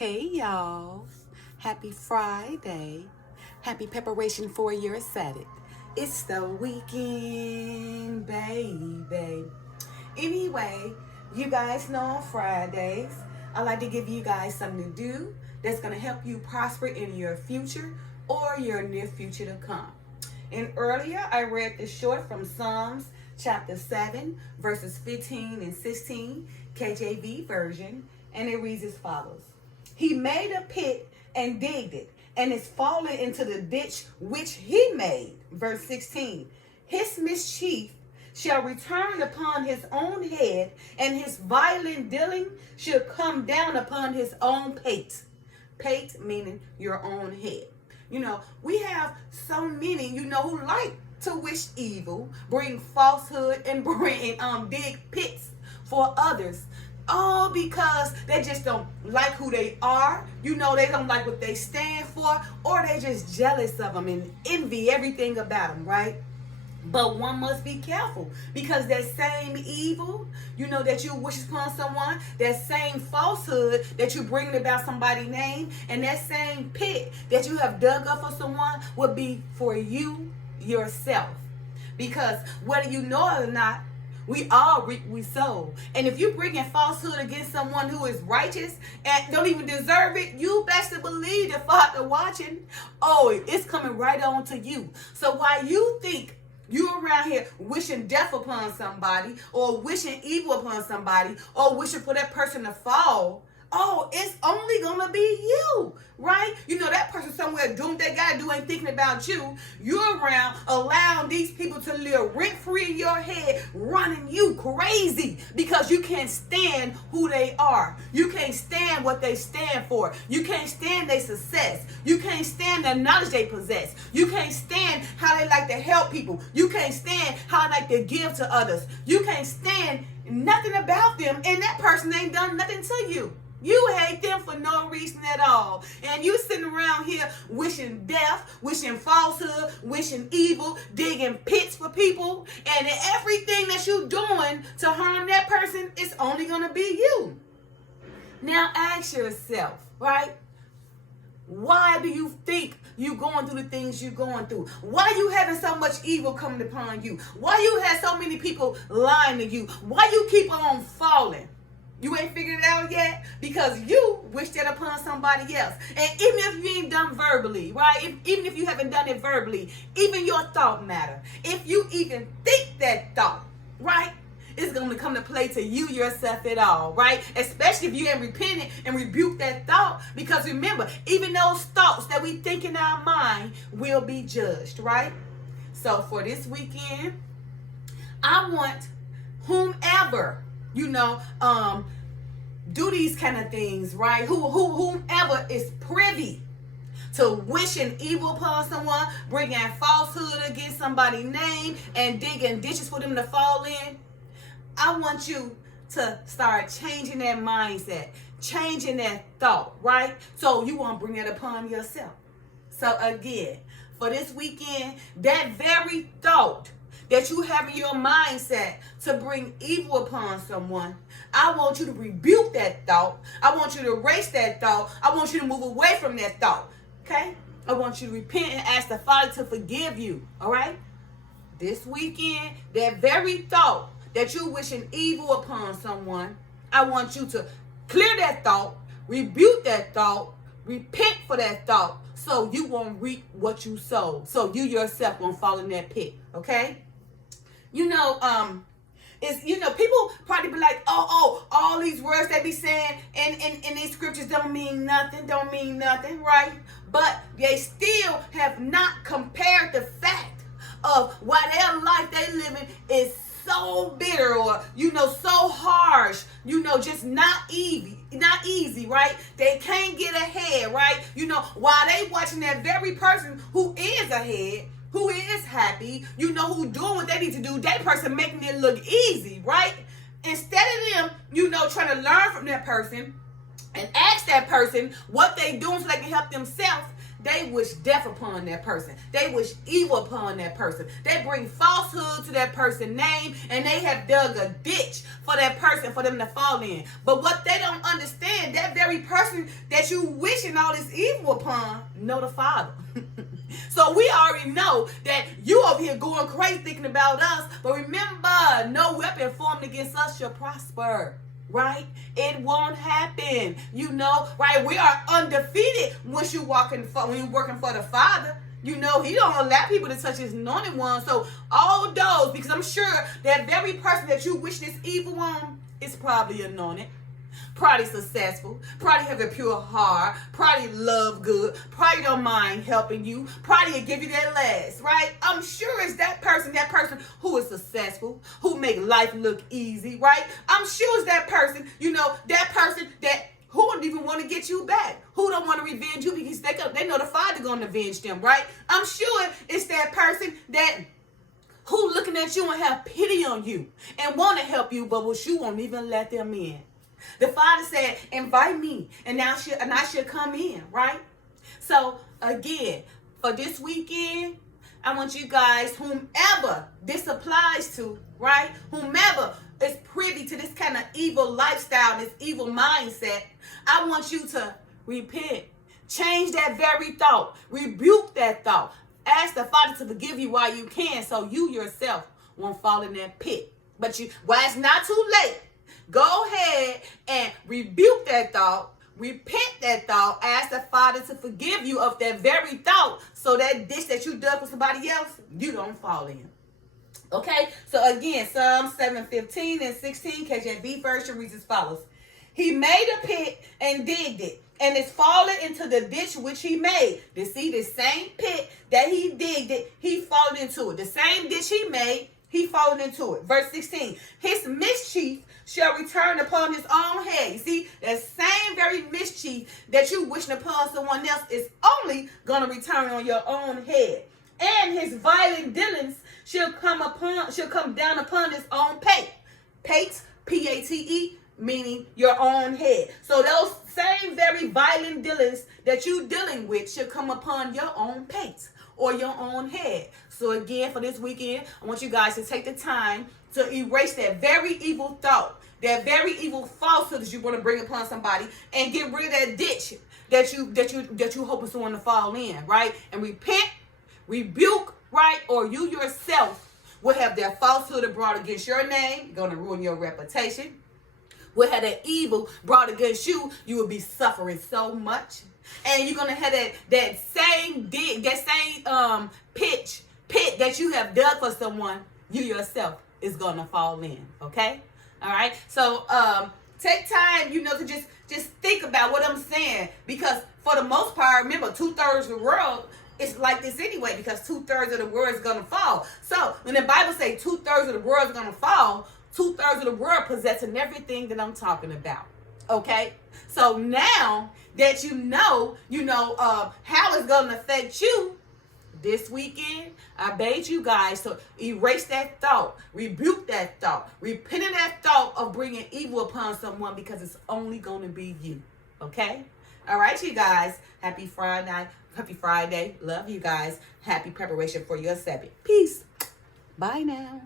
Hey y'all, happy Friday. Happy preparation for your Saturday. It's the weekend, baby. Anyway, you guys know on Fridays, I like to give you guys something to do that's going to help you prosper in your future or your near future to come. And earlier, I read the short from Psalms chapter 7, verses 15 and 16, KJV version, and it reads as follows. He made a pit and digged it, and is fallen into the ditch which he made. Verse 16. His mischief shall return upon his own head, and his violent dealing shall come down upon his own pate. Pate meaning your own head. We have so many, who like to wish evil, bring falsehood, and bring dig pits for others. All because they just don't like who they are. They don't like what they stand for, or they just jealous of them and envy everything about them, right? But one must be careful, because that same evil, that you wish upon someone, that same falsehood that you bring about somebody's name, and that same pit that you have dug up for someone would be for you yourself. Because whether you know it or not, we all reap we sow. And if you bring in falsehood against someone who is righteous and don't even deserve it, you best to believe the Father watching. Oh, it's coming right on to you. So while you think you're around here wishing death upon somebody, or wishing evil upon somebody, or wishing for that person to fall, it's only gonna be you, right? That person somewhere doing what they gotta do, ain't thinking about you. You're around allowing these people to live rent-free in your head, running you crazy because you can't stand who they are. You can't stand what they stand for. You can't stand their success. You can't stand the knowledge they possess. You can't stand how they like to help people. You can't stand how they like to give to others. You can't stand nothing about them, and that person ain't done nothing to you. You hate them for no reason at all. And you sitting around here wishing death, wishing falsehood, wishing evil, digging pits for people. And everything that you're doing to harm that person is only going to be you. Now ask yourself, right? Why do you think you're going through the things you're going through? Why you having so much evil coming upon you? Why you have so many people lying to you? Why you keep on falling? You ain't figured it out yet? Because you wish that upon somebody else. And even if you ain't done verbally, right? Even if you haven't done it verbally, even your thought matter. If you even think that thought, right? It's going to come to play to you yourself at all, right? Especially if you ain't repented and rebuke that thought. Because remember, even those thoughts that we think in our mind will be judged, right? So for this weekend, I want whomever, do these kind of things, right? Whomever is privy to wishing evil upon someone, bringing falsehood against somebody's name, and digging ditches for them to fall in, I want you to start changing that mindset, changing that thought, right? So you won't bring that upon yourself. So again, for this weekend, that very thought that you have in your mindset to bring evil upon someone, I want you to rebuke that thought. I want you to erase that thought. I want you to move away from that thought, okay? I want you to repent and ask the Father to forgive you, all right? This weekend, that very thought that you're wishing evil upon someone, I want you to clear that thought, rebuke that thought, repent for that thought, so you won't reap what you sowed. So you yourself won't fall in that pit, okay? People probably be like, all these words they be saying in these scriptures don't mean nothing, right? But they still have not compared the fact of why their life they living is so bitter, or so harsh, just not easy, right? They can't get ahead, right? While they watching that very person who is ahead, who is happy, who doing what they need to do, that person making it look easy, right? Instead of them, trying to learn from that person and ask that person what they doing so they can help themselves, they wish death upon that person. They wish evil upon that person. They bring falsehood to that person's name, and they have dug a ditch for that person for them to fall in. But what they don't understand, that very person that you wishing all this evil upon know the Father. So we already know that you over here going crazy thinking about us. But remember, no weapon formed against us shall prosper. Right? It won't happen. You know, right? We are undefeated once you're working for the Father. You know, he don't allow people to touch his anointed one. So all those, because I'm sure that very person that you wish this evil on is probably anointed, probably successful, probably have a pure heart, probably love good, probably don't mind helping you, probably will give you that last, right? I'm sure it's that person who is successful, who make life look easy, right? I'm sure it's that person, you know, that person that who don't even want to get you back, who don't want to revenge you because they know the Father going to avenge them, right? I'm sure it's that person that who looking at you and have pity on you and want to help you, but you won't even let them in. The Father said, invite me, and I should come in, right? So, again, for this weekend, I want you guys, whomever this applies to, right? Whomever is privy to this kind of evil lifestyle, this evil mindset, I want you to repent. Change that very thought. Rebuke that thought. Ask the Father to forgive you while you can so you yourself won't fall in that pit. But while it's not too late, go ahead and rebuke that thought, repent that thought, ask the Father to forgive you of that very thought so that ditch that you dug for somebody else, you don't fall in. Okay? So again, Psalm 7:15 and 16, KJV version reads as follows. He made a pit and digged it, and it's fallen into the ditch which he made. To see the same pit that he digged it, he fallen into it. The same ditch he made, he fallen into it. Verse 16, his mischief shall return upon his own head. You see, that same very mischief that you wishing upon someone else is only going to return on your own head. And his violent dealings shall come down upon his own pate. Pate, P-A-T-E, meaning your own head. So those same very violent dealings that you dealing with should come upon your own pate or your own head. So again, for this weekend, I want you guys to take the time to erase that very evil thought, that very evil falsehood that you want to bring upon somebody, and get rid of that ditch that you hoping someone to fall in, right? And repent, rebuke, right? Or you yourself will have that falsehood brought against your name, going to ruin your reputation. Will have that evil brought against you, you will be suffering so much. And you're gonna have that same pit that you have dug for someone, you yourself is gonna fall in. Okay? All right. So take time, to just think about what I'm saying, because for the most part, remember, 2/3 of the world is like this anyway, because 2/3 of the world is gonna fall. So when the Bible says 2/3 of the world is gonna fall, 2/3 of the world possessing everything that I'm talking about. Okay? So now that you know how it's going to affect you this weekend, I beg you guys to erase that thought, rebuke that thought, repent of that thought of bringing evil upon someone, because it's only going to be you. Okay? All right, you guys. Happy Friday. Happy Friday. Love you guys. Happy preparation for your Sabbath. Peace. Bye now.